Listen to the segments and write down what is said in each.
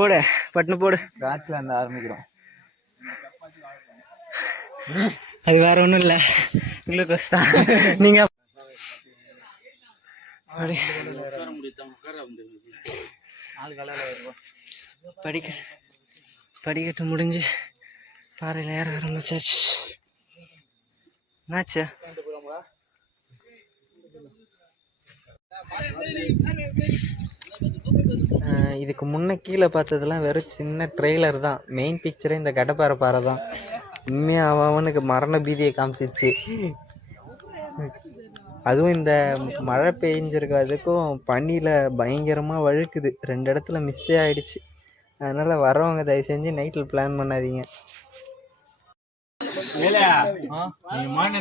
போடு பட்டுனு போடு. ராட்சில் இருந்து ஆரம்பிக்கிறோம். அது வேற ஒன்றும் இல்லை. குளுக்கோஸ் தான் நீங்கள் படிக்க படிக்கட்டு முடிஞ்சு பாறையில் ஏற ஆரம்பிச்சாச்சு. என்னாச்சு? ஆஹ் இதுக்கு முன்னே கீழே பார்த்ததெல்லாம் வெறும் சின்ன ட்ரெய்லர் தான். மெயின் பிக்சரே இந்த கடப்பாறை பாறை தான். உண்மையாக அவன் அவனுக்கு மரண பீதியை காமிச்சிச்சு. அதுவும் இந்த மழை பெஞ்சிருக்க அதுக்கும் பனியில் பயங்கரமாக வழுக்குது. ரெண்டு இடத்துல மிஸ்ஸே ஆகிடுச்சு அதனால் வரவங்க தயவு செஞ்சு நைட்டில் பிளான் பண்ணாதீங்க. நீ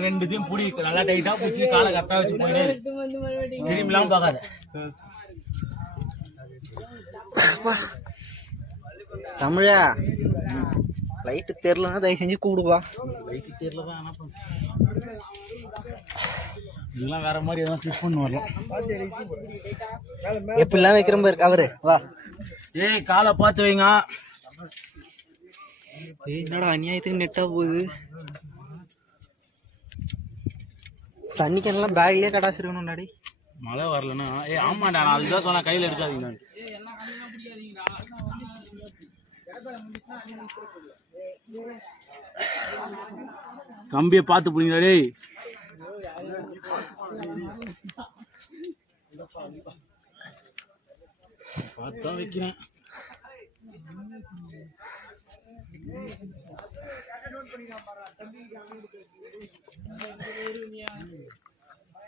ரெண்டுத்தையும் புடி நல்லா டைட்டா பிடிச்சி காலை கரெக்டா வச்சு போயிட்டே திரும்பலாம் பார்க்காத. தமிழா லைட்டு தெரிலன்னா தயவு செஞ்சு கூடுவா லைட்டு தெரியல தான் என்ன பண்ண இதெல்லாம் வேற மாதிரி எதாவது ஸ்டிச் பண்ணு வரலாம் எப்படிலாம் வைக்கிற மாதிரி இருக்கு அவரு வா. ஏய் காலை பார்த்து வைங்க. ஏய், என்னடா அநியாயத்துக்கு நெட்டா போகுது? தண்ணி கேனெல்லாம் பேக்லயே கடாசிருக்கணும் டாடி மழை வரலன்னா. ஏய் ஆமாடா நான் அதுதான் சொன்னேன் கையில எடுக்காதீங்க கம்பியை பார்த்து போனீங்களா டேய். பார்த்து தான் வைக்கிறேன்.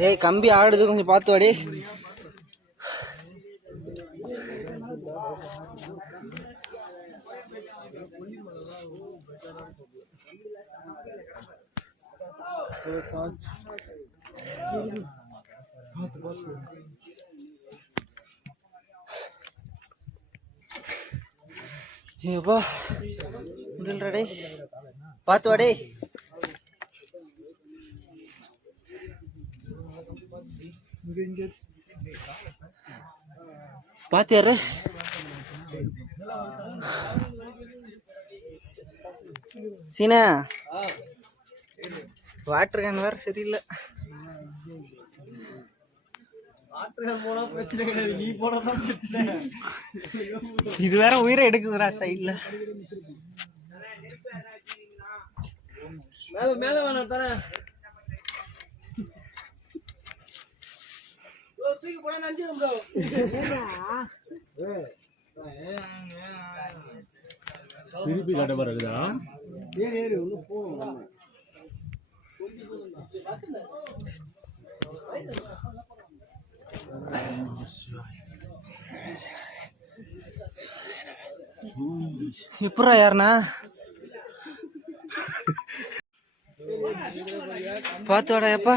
ஏய் கம்பி ஆடுது கொஞ்சம் பார்த்து வாடி ஏப்பா முடியலடா டேய். பார்த்து வாடே பாத்தியாரு? சீனா? வாட்டர் கேன் வேற சரியில்லை. இது வேற உயிரை எடுக்குதுடா சைட்ல திருப்பி கட்ட பிறகுதா எப்படா யாருண்ணா? பார்த்து வாடா எப்பா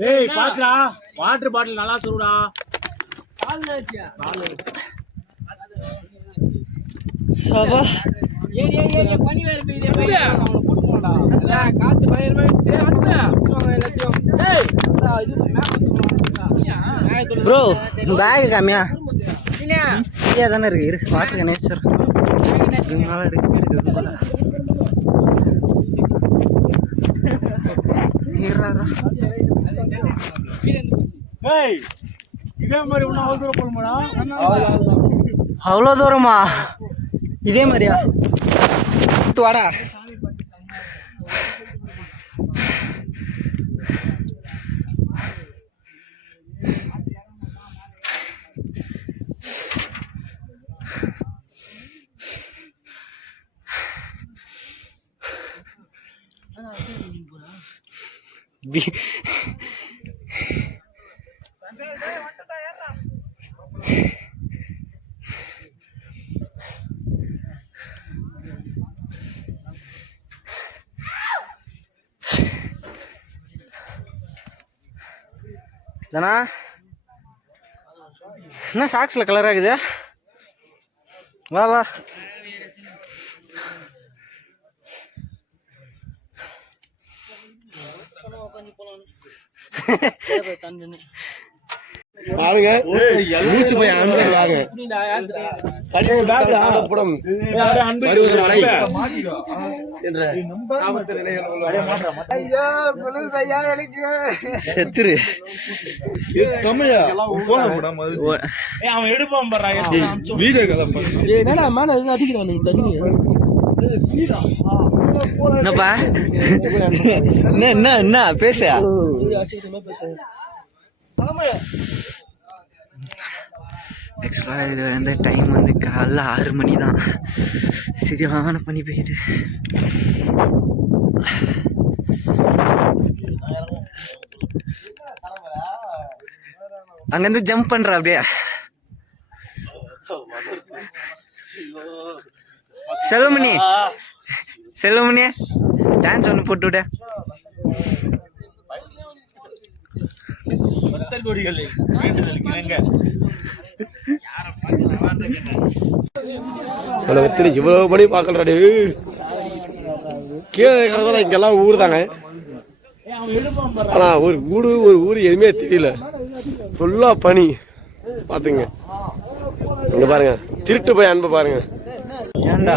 ஏய் பாத்துடா வாட்டர் பாட்டில் நல்லா சொல்லுடா. அப்பா. ப்ரோ பேக் காமியா ஃப்ரீயாக தானே இருக்கு. இரு வாட்டர் கேன் வச்சுரு இதே மாதிரி ஒன்றும் அவசரம் போகணுமாடா? அவ்வளோ தூரமா? இதே மாதிரியா? வாடா. தானா என்ன சாக்ஸில் கலர் ஆகுது? வா. பாருங்க. லூசு போய் அன்பர் பாருங்க. படம். வருவது என்ற செத்துரு. ஏய் அவன் எடுப்பான் பாரு என்னடா மேல எதுவும் அடிக்கிறான் தண்ணி. என்னப்பா? என்ன என்ன என்ன? பேச ஆக்சுவலாக இது வந்து டைம் வந்து காலைல ஆறு மணி தான் சரியான பனி பெய்யுது. அங்கேருந்து ஜம்ப் பண்ணுறா அப்படியே. செல்வமணி. செல்வமணி டான்ஸ் ஒன்று போட்டு விட. எத்தனை இவ்வளவு மணி பார்க்கலடா கீழே இங்கெல்லாம் ஊர் தாங்க ஆனா ஒரு ஊடு ஒரு ஊர் எதுவுமே தெரியல. ஃபுல்லா பனி. பாத்துங்க இங்க பாருங்க. திருட்டு போய் அன்பு பாருங்க. ஏன்டா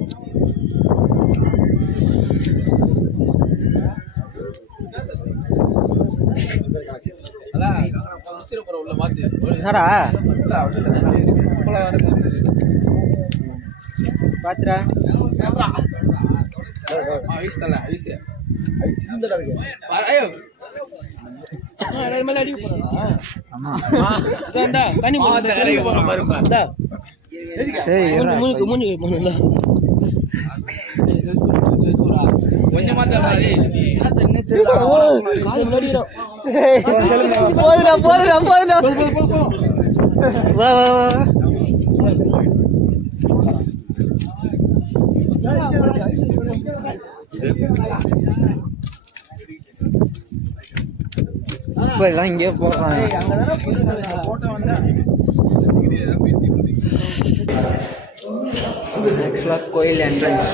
என்னடா? கொஞ்சமா தரேன் ஏய், போதுடா போதுடா போதுடா. வா வா வா இப்ப எல்லாம் இங்கே போடுறாங்க ஆக்சுவலாக கோயில் என்ட்ரன்ஸ்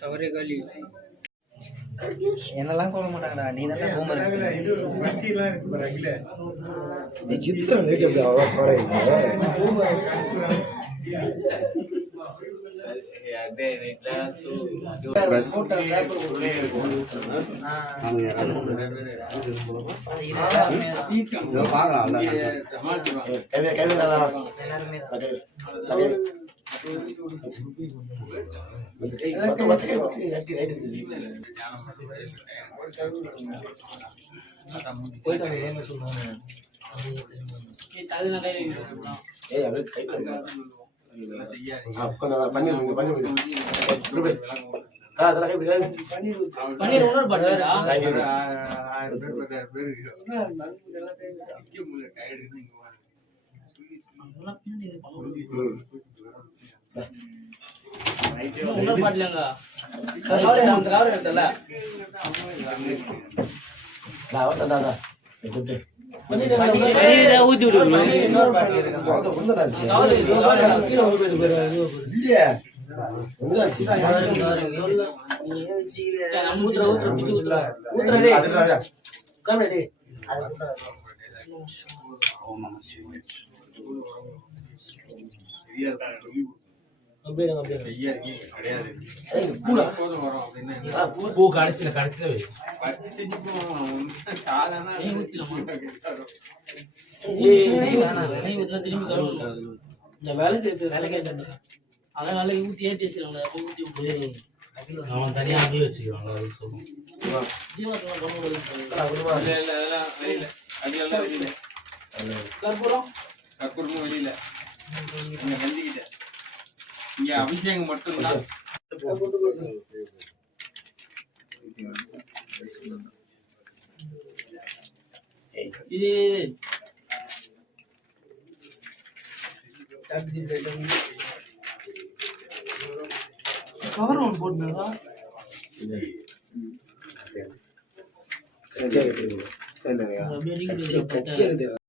தவறே காலி என்னெல்லாம் கொள்ள மாட்டாங்கடா நீ தான். விடுங்க, பண்ணி விடுங்க. ஊத்தி விடுங்க அது பூ கடைசியில கடைசியில இந்த வேலைக்கு ஏத்து வேலைக்கு ஏத்து அதான் வேலைக்கு ஊத்தி ஏத்தி வச்சிருக்காங்க. ஊத்தி விட்டு அவன் தனியா அங்கேயே வச்சுக்கிறான் அது பண்ண கற்பூரம்? கற்பூரமும் வெளியில. வந்திக்கிட்ட இங்க அபிஷேகம் மட்டும்தான். இது கவர் ஒன்று அப்படியே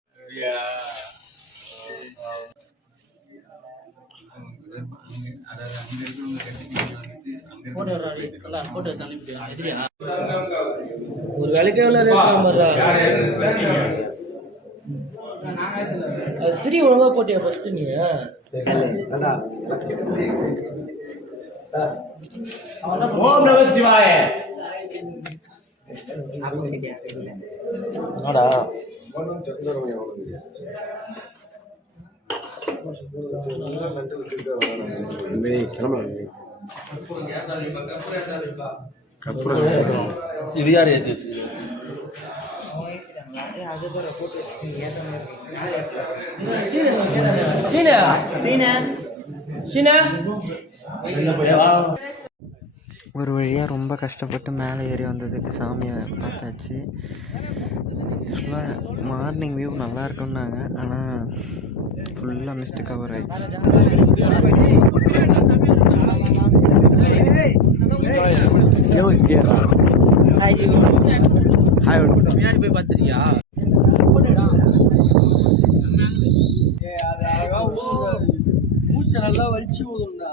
அதாவது அங்க இருக்கிறவங்க கட்டிக்கிட்டு வந்துட்டு ஒரு வேலைக்கே அது திரி ஒழுங்கா போட்டியா ஃபர்ஸ்ட் நீ? ஓம் நம சிவாய. டேய், கிளம்பலாம் நீ. இது யார் ஏற்றி வச்சு சீனா சீனா ஒரு வழியாக ரொம்ப கஷ்டப்பட்டு மேலே ஏறி வந்ததுக்கு சாமியை பார்த்தாச்சு. ஆக்சுவலாக மார்னிங் வியூ நல்லா இருக்குன்னாங்க. ஆனால் ஃபுல்லாக மிஸ்ட் கவர் ஆயிடுச்சு. பின்னாடி போய் பார்த்துருக்கியா மூச்சை நல்லா வலிச்சு விடும்டா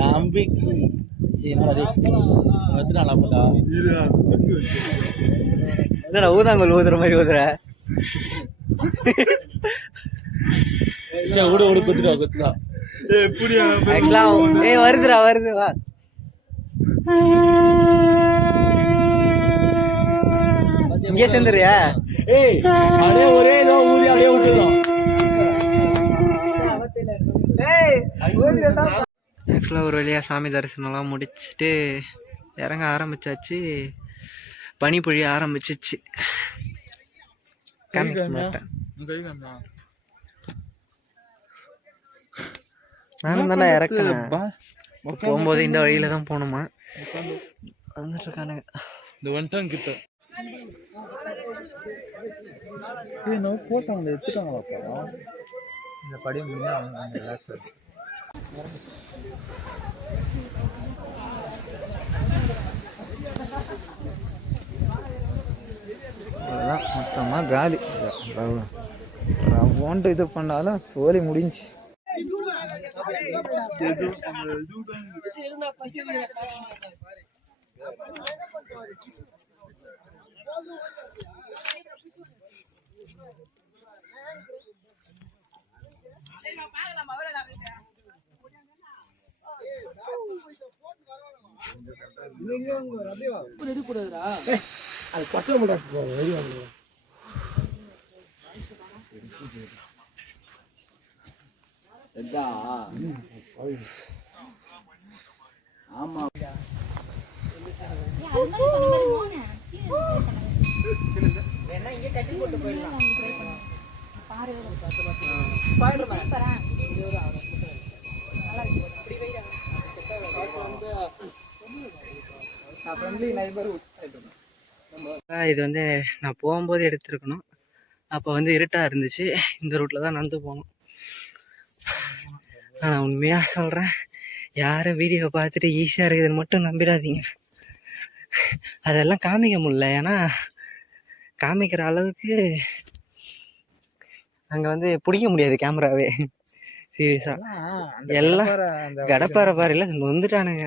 நம்பிக்கை. என்னடா ஊதாங்கல் ஊதுற மாதிரி ஊதுற? விடு விடு குத்துடா குத்துடா. ஏய் வருதுடா வருது வா. இங்கே சேர்ந்துறியா ஏய் அப்படியே ஒரே இதோ ஊதி அப்படியே விட்டுடலாம். ஆக்சுவலாக ஒரு வழியாக சாமி தரிசனம்லாம் முடிச்சுட்டு இறங்க ஆரம்பிச்சாச்சு. பனி பொழிய ஆரம்பிச்சிச்சு. நானும் தானே இறக்குனேன். போகும்போது இந்த வழியில தான் போகணுமா? வந்துட்டு இருக்கானுங்க இந்த வந்துட்டான் கிட்ட. இந்த படி முடிஞ்சா அவங்க அதெல்லாம் மொத்தமாக காலி. ரவுண்டு இது பண்ணாலும் சோலி முடிஞ்சு. எடுக்கூடாதுடா அது பட்ட மாட்டேன் ஆமா வேணா கட்டி போட்டு போயிடலாம். பாரு இது வந்து நான் போகும்போது எடுத்திருக்கணும். அப்போ வந்து இருட்டாக இருந்துச்சு. இந்த ரூட்டில் தான் நடந்து போகணும். நான் உண்மையாக சொல்கிறேன் யாரும் வீடியோ பார்த்துட்டு ஈஸியாக இருக்குதுன்னு மட்டும் நம்பிடாதீங்க. அதெல்லாம் காமிக்க முடியல. ஏன்னா காமிக்கிற அளவுக்கு அங்கே வந்து பிடிக்க முடியாது கேமராவே. சீரியஸாக எல்லாம் கடப்பாறை பாறையில் வந்துட்டானுங்க.